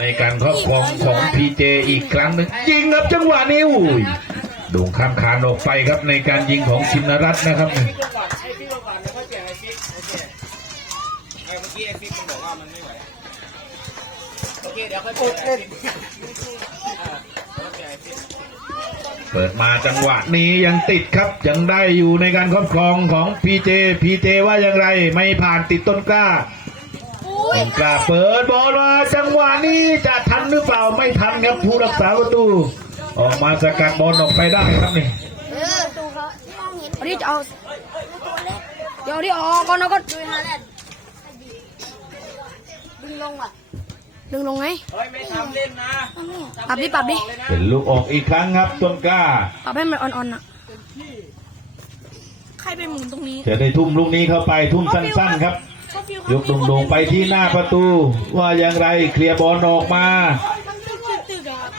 ในการครอบครองของพีเจอีกครั้งหนึ่งยิงครับจังหวะนี้อุ้ยโด่งข้ามคานออกไปครับในการยิงของชินรัตน์นะครับไอ้ฟิกก่อนไอ้ฟิกก่อนแล้วก็แจกไอ้ฟิกโอเคไอ้เมื่อกี้ไอ้ฟิกมันบอกว่ามันไม่ไหวโอเคเดี๋ยวค่อยกดเล่นแล้วแจกไอ้ฟิกเปิดมาจังหวะนี้ยังติดครับยังได้อยู่ในการครอบครองของพีเจพีเจว่าอย่างไร ไม่ผ่านติดต้นกล้า ต้นกล้าเปิดบอลมาจังหวะนี้จะทันหรือเปล่าไม่ทันครับผู้รักษาประตู ออกมาสกัดบอลออกไปได้ครับนี่เออตูเขามองเห็นเอาดิจะเอาเดี๋ยวเอาดิออกก่อนแล้วก็ดูฮาแลนด์ดึงลงอะดึงลงไงเฮ้ยไม่ทำเล่นนะปรับดิปรับดิออกเลยนะเป็นลูกออกอีกครั้งครับต้นกล้าปรับให้มันอ่อนๆอะใครไปหมุนตรงนี้จะได้ทุ่มลูกนี้เข้าไปทุ่มสั้นๆครับ ยกโด่งๆไปที่หน้าประตู ว่าอย่างไรเคลียร์บอลออกมา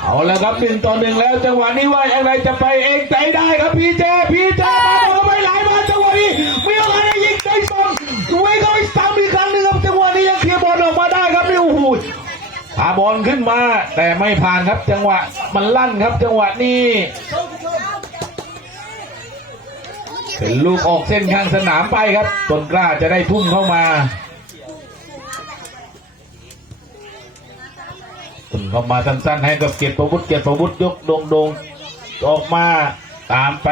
เอาแล้วครับหนึ่งต่อหนึ่งแล้ว จังหวะนี้ว่าอย่างไรจะไปเองใจได้ครับพี่เจพี่เจมาต่อไปหลายมาจังหวะนี้มีโอกาสได้ยิงใจสองด้วยเขาอีกสามอีกครั้งหนึ่งครับจังหวะนี้ยังเคลียร์บอลออกมาได้ครับนี่โอ้โหพาบอลขึ้นมา แต่ไม่ผ่านครับจังหวะมันลั่นครับจังหวะนี้ เป็นลูกออกเส้นข้างสนามไปครับ ต้นกล้าจะได้ทุ่มเข้ามาทุ่มเข้ามาสั้นๆให้กับเกียรติประวุฒิเกียรติประวุฒิยกโดงโดงๆออกมาตามไป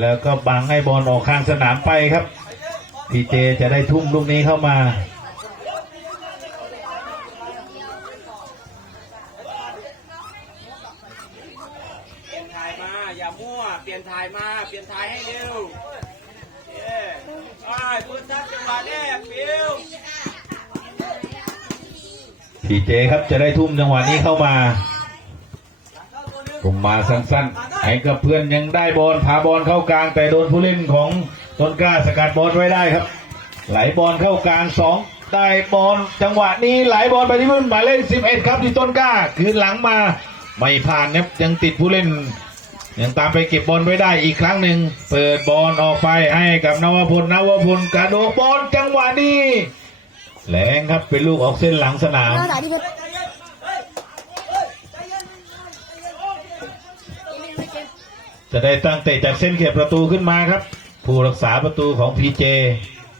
แล้วก็บังให้บอลออกข้างสนามไปครับทีเจจะได้ทุ่มลูกนี้เข้ามา พีเจครับจะได้ทุ่มจังหวะนี้เข้ามาผมมาสั้นๆให้กับเพื่อนยังได้บอลพาบอลเข้ากลาง แต่โดนผู้เล่นของต้นกล้าสกัดบอลไว้ได้ครับ ไหลบอลเข้ากลางสองได้บอลจังหวะนี้ไหลบอลไปที่ผู้นหมายเลขสิบเอ็ดครับที่ต้นกล้า คืนหลังมาไม่ผ่านครับยังติดผู้เล่น ยังตามไปเก็บบอลไว้ได้อีกครั้งหนึ่งเปิดบอลออกไปให้กับนวพลนวพลกระโดดบอลจังหวะนี้ แรงครับเป็นลูกออกเส้นหลังสนามหน้าสายที่เพชรจะได้ตั้งเตะจากเส้นเขตประตูขึ้นมาครับ ผู้รักษาประตูของพีเจ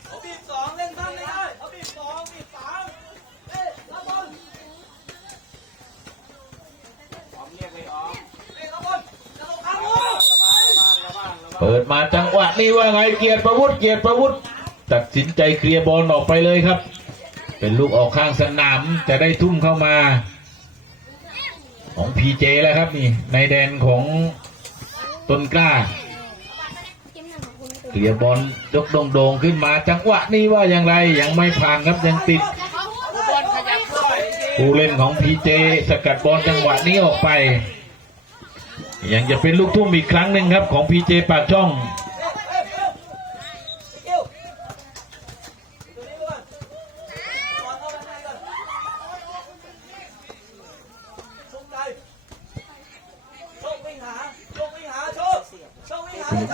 เอาบีบสองเล่นซ้ำไม่ได้เอาบีบสองบีบสามเอ้ยรับบอลออมเรียกเลยออมเอ้ยรับบอลระวังระวังระวังระวังเปิดมาจังหวะนี้ว่าไงเกียรติประวุฒิเกียรติประวุฒิตัดสินใจเคลียร์บอลออกไปเลยครับ เป็นลูกออกข้างสนามจะได้ทุ่มเข้ามา ของพีเจแล้วครับนี่ ในแดนของต้นกล้าเคลียบอลยกโด่งๆขึ้นมาจังหวะนี้ว่าอย่างไรยังไม่ผ่านครับยังติดผู้เล่นของพีเจสกัดบอลจังหวะนี้ออกไป ยังจะเป็นลูกทุ่มอีกครั้งหนึ่งครับของพีเจปากช่อง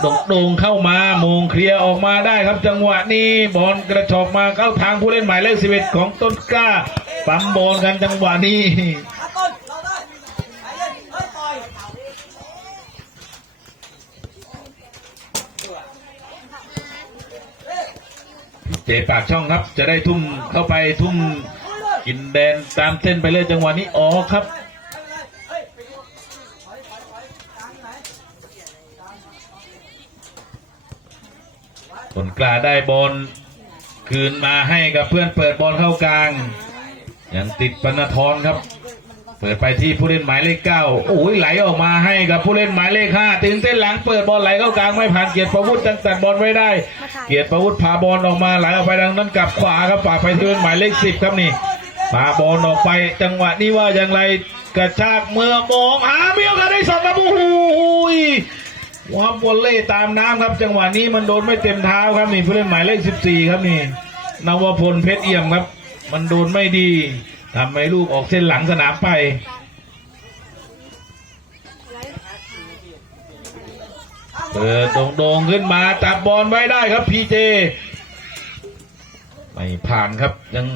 โด่งๆเข้ามาโมงเคลียร์ออกมาได้ ครับจังหวะนี้บอลกระชอกมาเข้าทางผู้เล่นหมายเลขสิบเอ็ดของต้นกล้าปั๊มบอลกันจังหวะนี้เจปากช่องครับจะได้ทุ่มเข้าไปทุ่มกินแดนตามเส้นไปเลยจังหวะนี้อ๋อครับ ผลกล้าได้บอลคืนมาให้กับเพื่อนเปิดบอลเข้ากลาง ยังติดปนทรครับ เปิดไปที่ผู้เล่นหมายเลขเก้าโอ้ยไหลออกมาให้กับผู้เล่นหมายเลขห้าถึงเส้นหลังเปิดบอลไหลเข้ากลางไม่ผ่านเกียรติประวุฒิจังตัดบอลไว้ได้ เกียรติประวุฒิพาบอลออกมาไหลออกไปดังนั้นกลับขวาครับฝากไปที่ผู้เล่นหมายเลขสิบครับนี่พาบอลออกไปจังหวะนี้ว่าอย่างไรกระชากเมื่อมองหามีโอกาสได้สองครับโอ้โห วาบอลเล่ตามน้ำครับ จังหวะนี้มันโดนไม่เต็มเท้าครับนี่ผู้เล่นหมายเลขสิบสี่ครับนี่นวพลเพชรเอี่ยมครับ มันโดนไม่ดีทำให้ลูกออกเส้นหลังสนามไปเปิดโด่งขึ้นมาจับบอลไว้ได้ครับพีเจไม่ผ่านครับยัง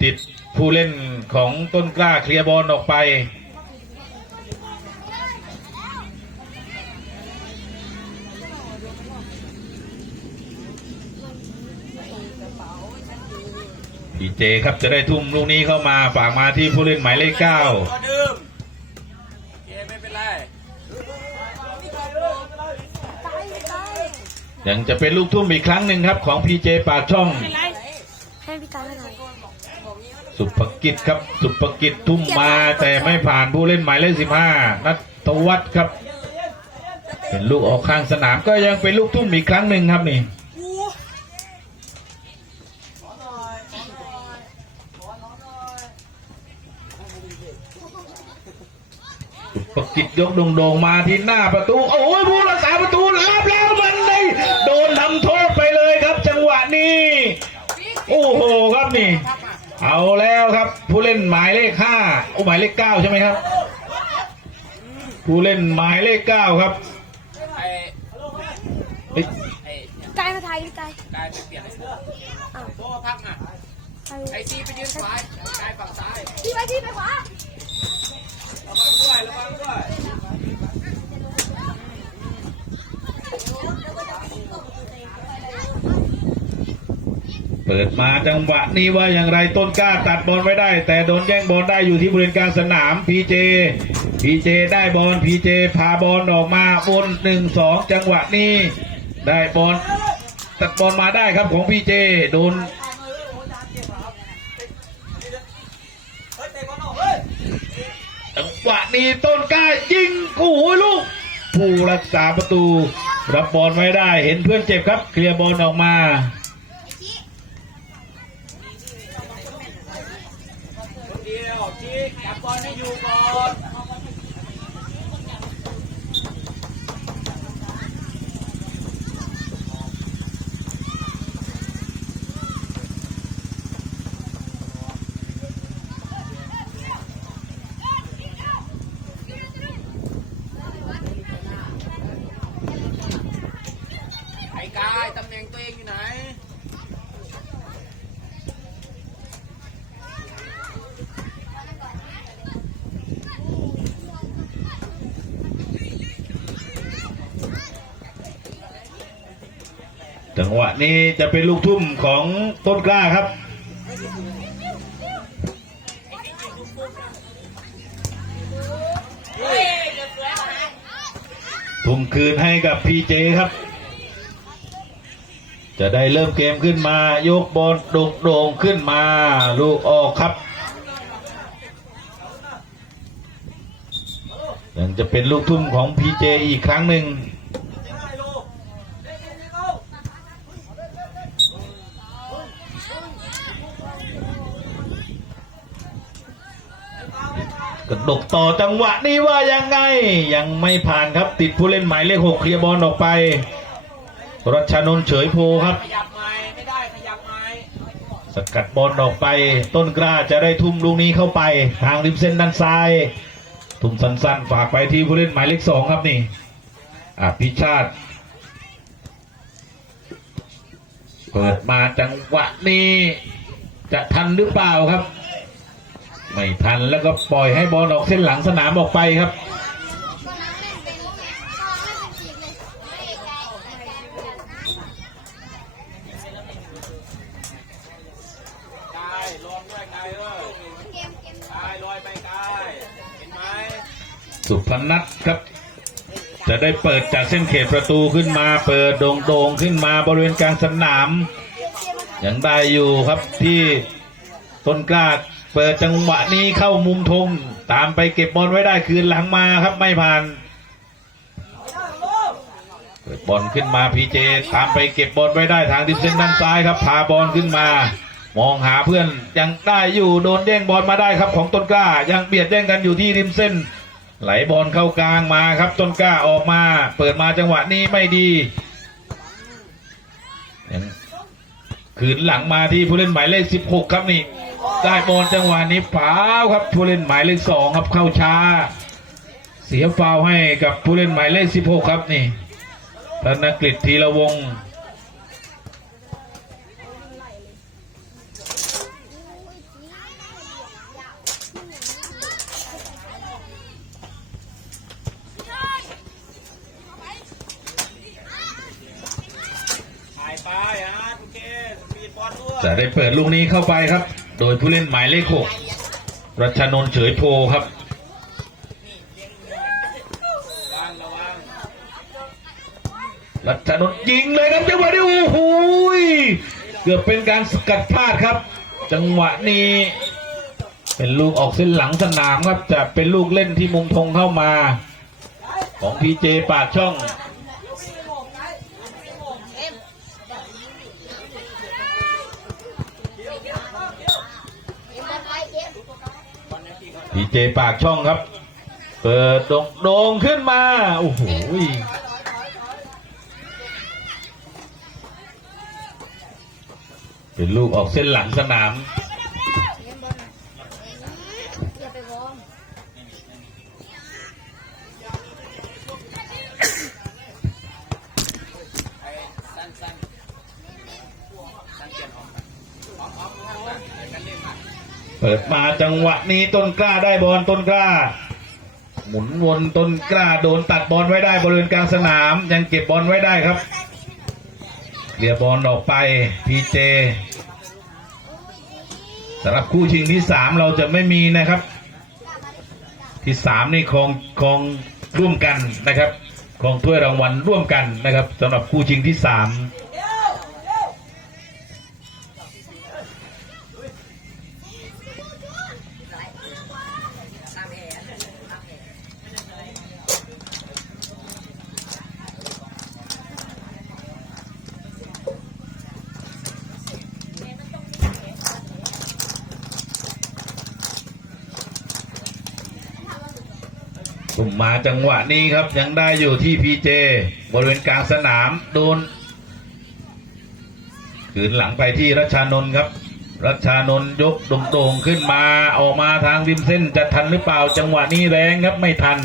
ติดติดผู้เล่นของต้นกล้าเคลียร์บอลออกไป พีเจครับจะได้ทุ่มลูกนี้เข้ามาฝากมาที่ผู้เล่นหมายเลขเก้าก็ดื่มเย้ไม่เป็นไรยังจะเป็นลูกทุ่มอีกครั้งหนึ่งครับของพีเจปากช่องให้พี่การแล้วกันสุภกิจครับสุภกิจทุ่มมาแต่ไม่ผ่านผู้เล่นหมายเลขสิบห้านัทวัฒน์ครับ เป็นลูกออกข้างสนามก็ยังเป็นลูกทุ่มอีกครั้งหนึ่งครับนี่ สุภกิจยกโด่งๆมาที่หน้าประตู โอ้ยผู้รักษาประตูรับแล้วมันได้โดนทำโทษไปเลยครับจังหวะนี้ โอ้โหครับนี่ เอาแล้วครับ ผู้เล่นหมายเลขห้าโอ้หมายเลขเก้าใช่ไหมครับ ผู้เล่นหมายเลขเก้าครับไอ้เฮ้ยไอ้กายมาถ่ายพี่กายกายไปเปลี่ยนให้โซ่อ้าวโซ่พักอะไปไอ้ซีไปยืนขวากายฝั่งซ้ายพี่ไปพี่ไปขวา เปิดมาจังหวะนี้ว่าอย่างไรต้นกล้าตัดบอลไว้ได้ แต่โดนแย่งบอลได้อยู่ที่บริเวณกลางสนามพีเจพีเจได้บอลพีเจพาบอลออกมาวนหนึ่งสองจังหวะนี้ ได้บอลตัดบอลมาได้ครับของพีเจโดน จังหวะนี้ต้นกล้ายิงโอ้โหลูก ผู้รักษาประตู รับบอลไว้ได้เห็นเพื่อนเจ็บครับ เคลียร์บอลออกมา คนเดียวชี้จับบอลให้อยู่ก่อน ไอ้กายตำแหน่งตัวเองอยู่ไหน จังห วะนี้จะเป็นลูกทุ่มของต้นกล้าครับ ทุ่มคืนให้กับพีเจครับ จะได้เริ่มเกมขึ้นมา ยกบอลโด่งโด่งขึ้นมา ลูกออกครับ ยังจะเป็นลูกทุ่มของพีเจอีกครั้งหนึ่ง กระดก ต่อจังหวะนี้ว่ายังไง ยังไม่ผ่านครับติดผู้เล่นหมายเลขหกเคลียร์บอลออกไปรัชนนท์เฉยโพครับสกัดบอลออกไปต้นกล้าจะได้ทุ่มลูกนี้เข้าไป ทางริมเส้นด้านซ้าย ทุ่มสั้นๆ ฝากไปที่ผู้เล่นหมายเลขสองครับนี่อภิชาติ เปิดมาจังหวะนี้ จะทันหรือเปล่าครับ ไม่ทันแล้วก็ปล่อยให้บอลออกเส้นหลังสนามออกไปครับกายลองด้วยกายเออกายลอยไปไหมสุพนัทครับ จะได้เปิดจากเส้นเขตประตูขึ้นมา เปิดโด่งๆขึ้นมาบริเวณกลางสนามยังได้อยู่ครับที่ต้นกล้า เปิดจังหวะนี้เข้ามุมธงตามไปเก็บบอลไว้ได้คืนหลังมาครับไม่ผ่านเปิดบอลขึ้นมาพีเจตามไปเก็บบอลไว้ได้ทางดิฟเซนด้านซ้ายครับพาบอลขึ้นมา มองหาเพื่อนยังได้อยู่โดนเด้งบอลมาได้ครับของต้นกล้า ยังเบียดแย่งกันอยู่ที่ริมเส้น ไหลบอลเข้ากลางมาครับต้นกล้าออกมา เปิดมาจังหวะนี้ไม่ดีคืนหลังมาที่ผู้เล่นหมายเลข 16 ครับนี่ ได้บอลจังหวะนี้ฝาวครับผู้เล่นหมายเลขสองครับเข้าช้า เสียฟาวให้กับผู้เล่นหมายเลขสิบหกครับนี่ธนกฤษธีระวงจะได้เปิดลูกนี้เข้าไปครับ โดยผู้เล่นหมายเลขหกรัชนนท์เฉยโพครับรัชนนท์ยิงเลยครับจังหวะนี้โอ้โหเกือบเป็นการสกัดพลาดครับ จังหวะนี้ เป็นลูกออกเส้นหลังสนามครับจะเป็นลูกเล่นที่มุมธงเข้ามา ของพีเจปากช่อง ดีเจปากช่องครับ เปิดโดงโดงขึ้นมา โอ้โหเป็นลูกออกเส้นหลังสนาม นี้ต้นกล้าได้บอลต้นกล้า หมุนวนต้นกล้าโดนตัดบอลไว้ได้บริเวณกลางสนาม ยังเก็บบอลไว้ได้ครับเลียบอลออกไปพีเจสำหรับคู่ชิงที่สามเราจะไม่มีนะครับ ที่สามนี่ครองครองร่วมกันนะครับครองถ้วยรางวัลร่วมกันนะครับสำหรับคู่ชิงที่สาม กลุ่มมาจังหวะนี้ครับยังได้อยู่ที่พีเจบริเวณกลางสนามโดนขืนหลังไปที่รัชานนท์ครับ รัชานนท์ยกโด่งๆขึ้นมาออกมาทางริมเส้นจะทันหรือเปล่าจังหวะนี้แรงครับไม่ทัน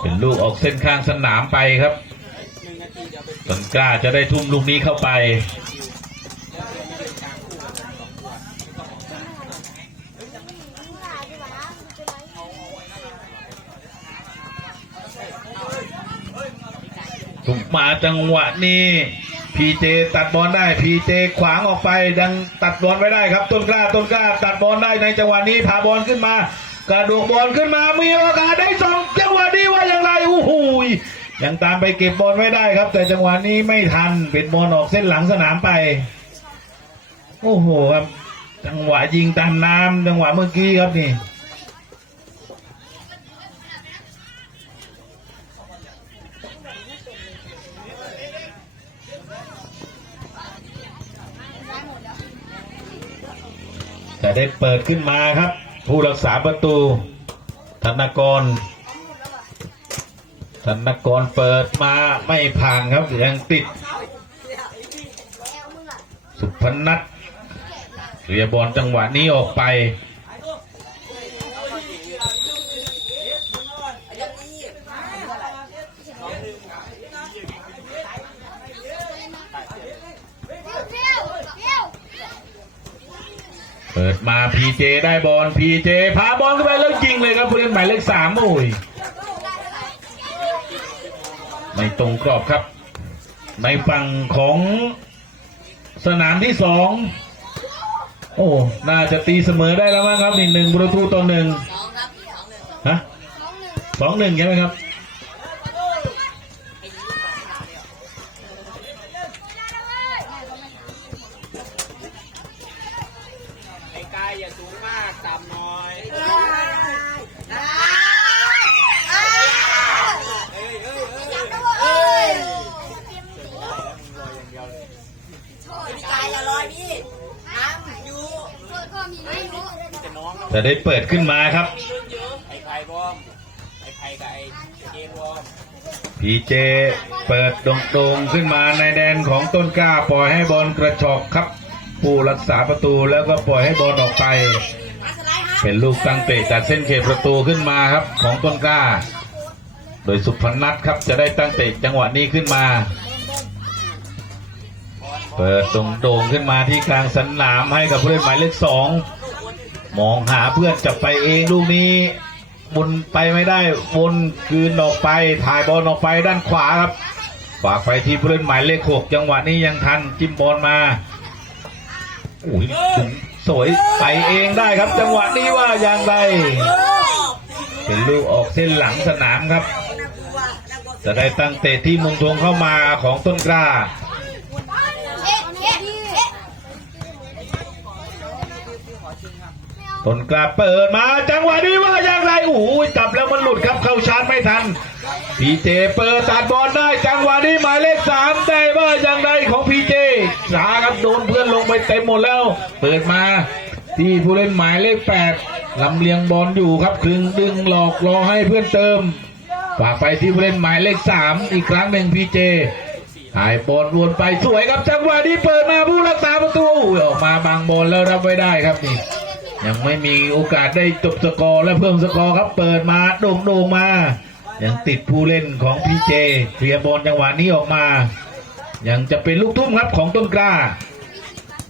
เป็นลูกออกเส้นข้างสนามไปครับหนึ่งนาทีเดี๋ยวไปต้นกล้าจะได้ทุ่มลูกนี้เข้าไป มาจังหวะนี้พีเจตัดบอลได้พีเจขวางออกไปดังตัดบอลไว้ได้ครับ ต้นกล้าต้นกล้า ตัดบอลได้ในจังหวะนี้พาบอลขึ้นมา กระโดดบอลขึ้นมามีโอกาสได้สองจังหวะนี้ว่าอย่างไรโอ้โหยยังตามไปเก็บบอลไว้ได้ครับ แต่จังหวะนี้ไม่ทันเป็นบอลออกเส้นหลังสนามไป โอ้โหครับจังหวะยิงตามน้ำจังหวะเมื่อกี้ครับนี่ ได้เปิดขึ้นมาครับ ผู้รักษาประตู ธนกร ธนกรเปิดมาไม่ผ่านครับยังติด สุพนัทเรียบอลจังหวะนี้ออกไป เปิดมาพีเจได้บอลพีเจพาบอลขึ้นไปแล้วยิงเลยครับผู้เล่นหมายเลขสามโอ้ยไม่ตรงกรอบครับ ในฝั่งของสนามที่สองโอ้ น่าจะตีเสมอได้แล้วมั้งครับนี่หนึ่งประตูต่อหนึ่งฮะสองหนึ่งใช่ไหมครับ จะได้เปิดขึ้นมาครับไอไผ่บอมไอไผ่ไอ้เจนบอมพีเจเปิดโด่งๆขึ้นมาในแดนของต้นกล้าปล่อยให้บอลกระชอกครับ ผู้รักษาประตูแล้วก็ปล่อยให้บอลออกไป เป็นลูกตั้งเตะจากเส้นเขตประตูขึ้นมาครับของต้นกล้า โดยสุพนัทครับจะได้ตั้งเตะจังหวะนี้ขึ้นมาเปิดตรงโด่งขึ้นมาที่กลางสนามให้กับผู้เล่นหมายเลขสอง มองหาเพื่อนจะไปเองลูกนี้บนไปไม่ได้วนคืนออกไปถ่ายบอลออกไปด้านขวาครับฝากไปที่ผู้เล่นหมายเลขหกจังหวะนี้ยังทันจิ้มบอลมาโอ้ยสวยไปเองได้ครับ จังหวะนี้ว่าอย่างไรเป็นลูกออกเส้นหลังสนามครับ จะได้ตั้งเตะที่มุมทวงเข้ามาของต้นกล้า เอ๊ะเอ๊ะเอ๊ะ ต้นกล้าเปิดมาจังหวะนี้ว่าอย่างไรโอ้ยจับแล้วมันหลุดครับเข้าชาร์จไม่ทันพีเจเปิดตัดบอลได้จังหวะนี้หมายเลขสามได้ว่าอย่างไรของพีเจสาครับโดนเพื่อนลงไปเต็มหมดแล้ว เปิดมาที่ผู้เล่นหมายเลขแปดลำเลียงบอลอยู่ครับคลึงดึงหลอกรอให้เพื่อนเติมฝากไปที่ผู้เล่นหมายเลขสามอีกครั้งหนึ่งพีเจหายบอลวนไปสวยครับจังหวะนี้เปิดมาผู้รักษาประตูอออกมาบางบอลแล้วรับไว้ได้ครับนี่ ยังไม่มีโอกาสได้จบสกอร์และเพิ่มสกอร์ครับ เปิดมาโด่งโด่งๆมา ยังติดผู้เล่นของพีเจเคลียบอลจังหวะนี้ออกมา ยังจะเป็นลูกทุ่มครับของต้นกล้า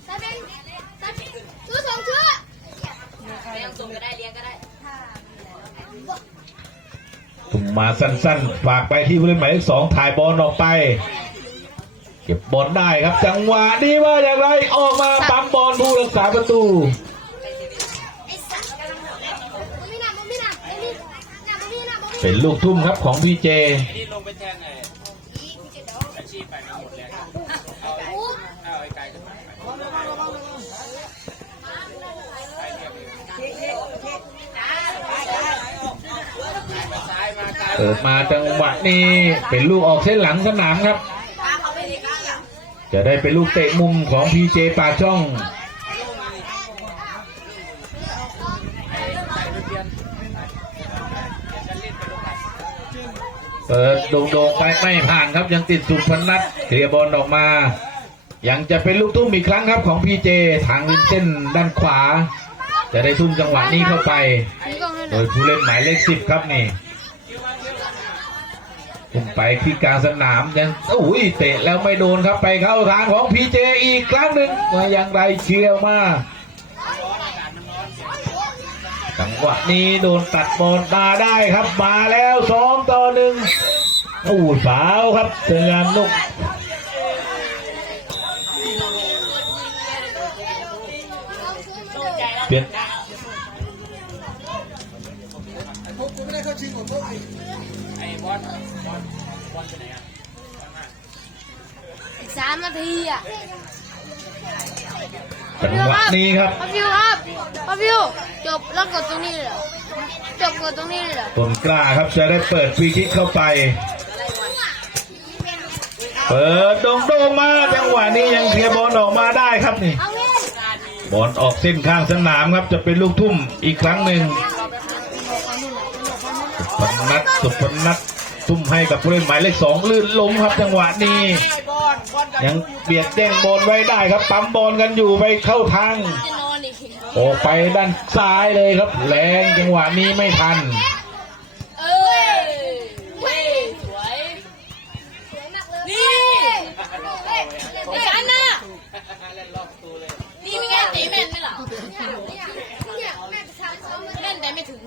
ตาเป็นตาเป็นชื่อสองชื่อทุ่มมาสั้นๆ ฝากไปที่ผู้เล่นหมายเลขสองถ่ายบอลออกไป เก็บบอลได้ครับ จังหวะนี้ว่าอย่างไรออกมาปั๊มบอลผู้รักษาประตู มันไม่หนักมันไม่หนักมันไม่หนักมันไม่หนักมันไม่หนัก เป็นลูกทุ่มครับของพีเจนี่ลงไปแทนไอ้อาชีพไปหมดเลยเอาเอาไอ้ไก่ขึ้นมาซ้ายมาไกลเปิดมาจังหวะนี้เป็นลูกออกเส้นหลังสนามครับ จะได้เป็นลูกเตะมุมของพีเจปากช่อง ปิดโด่งๆไปไม่ผ่านครับยังติดสุพนัทเคลียบอลออกมา ยังจะเป็นลูกทุ่มอีกครั้งครับของพีเจทางริมเส้นด้านขวา จะได้ทุ่มจังหวะนี้เข้าไป โดยผู้เล่นหมายเลขสิบครับนี่พุ่งไปที่กลางสนามยังโอ้ยเตะแล้วไม่โดนครับไปเข้าทางของพีเจอีกครั้งหนึ่งมาอย่างไรเชียวมาจังหวะนี้โดนตัดบอลมาได้ครับมาแล้วสอง ต่อหนึ่งโอ้ยฟาวครับเสียามลูกเปลี่ยนไอ้บอลบอลบอลไปไหนอะอีกสามนาทีอะจังหวะนี้ครับพ่อฟิวครับพ่อฟิวจบแล้วกดตรงนี้เลยเหรอจบ กดตรงนี้เลยเหรอต้นกล้าครับจะได้เปิดฟรีคิกเข้าไป เปิดโด่งๆมาจังหวะนี้ยังเคลียร์บอลออกมาได้ครับนี่บอลออกเส้นข้างสนามครับจะเป็นลูกทุ่มอีกครั้งหนึ่งสุพนัทสุพนัททุ่มให้กับผู้เล่นหมายเลขสองลื่นล้มครับจังหวะนี้ ยังเบียดแย่งบอลไว้ได้ครับปั๊มบอลกันอยู่ไปเข้าทาง จะนอนอีกไปด้านซ้ายเลยครับ แรงจังหวะนี้ไม่ทันเอ้ยเว้ยสวยนี่อ้ฉันน่ะนี่มีไงตีแม่นไหมล่ะแม่นแต่ไม่ถึง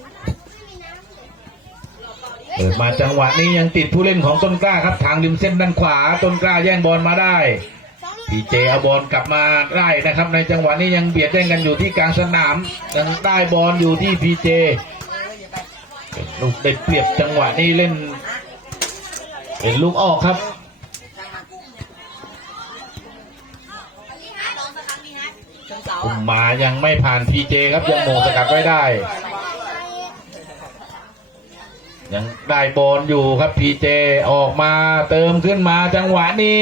เปิดมาจังหวะนี้ยังติดผู้เล่นของต้นกล้าครับทางริมเส้นด้านขวาต้นกล้าแย่งบอลมาได้ พีเจเอาบอลกลับมาได้นะครับ ในจังหวะนี้ยังเบียดแย่งกันอยู่ที่กลางสนามยังได้บอลอยู่ที่พีเจลูกได้เปรียบจังหวะนี้เล่นเป็นลูกออกครับมมายังไม่ผ่านพีเจครับยังโมสกัดไว้ได้ ยังได้บอลอยู่ครับพีเจออกมาเติมขึ้นมาจังหวะนี้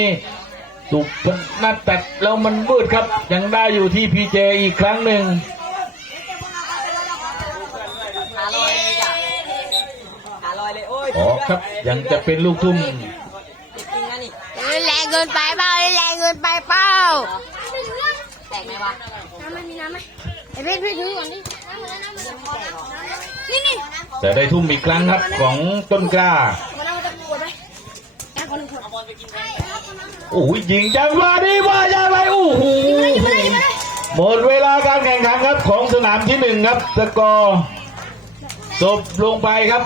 สุพนัทตัดแล้วมันมืดครับ ยังได้อยู่ที่พีเจอีกครั้งหนึ่งขาลอยเลยจ้ะขาลอยเลยโอ้ยออกครับยังจะเป็นลูกทุ่มจริงนะนี่แรงเกินไปเปล่าแรงเกินไปเปล่าแตกไหมวะน้ำไม่มีน้ำไหมไอ้เพชรพี่ถือก่อนดิน้ำมาแล้วน้ำมาแล้วนี่นี่จะได้ทุ่มอีกครั้งครับของต้นกล้า โอ้ยยิงจังหวะนี้ว่าอย่างไรโอ้โหหมดเวลาการแข่งขันครับของสนามที่หนึ่งครับสกอร์จบลงไปครับ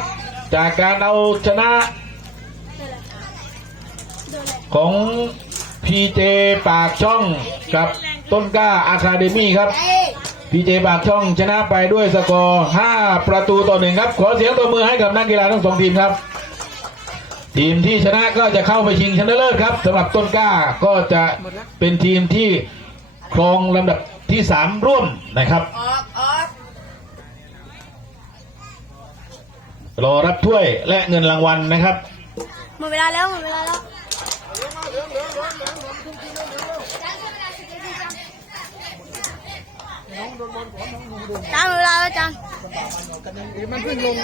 จากการเอาชนะ ของพีเจปากช่องกับต้นกล้าอาคาเดมี่ครับพีเจปากช่องชนะไปด้วยสกอร์ 5 ประตูต่อหนึ่งครับ ขอเสียงตัวมือให้กับนักกีฬาทั้งสองทีมครับ ทีมที่ชนะก็จะเข้าไปชิงชนะเลิศครับสำหรับต้นกล้าก็จะเป็นทีมที่ครองลำดับที่3ร่วมนะครับ รอรับถ้วยและเงินรางวัลนะครับ หมดเวลาแล้วหมดเวลาแล้วจานหมเวลาแล้วจานมันเพิ่งลง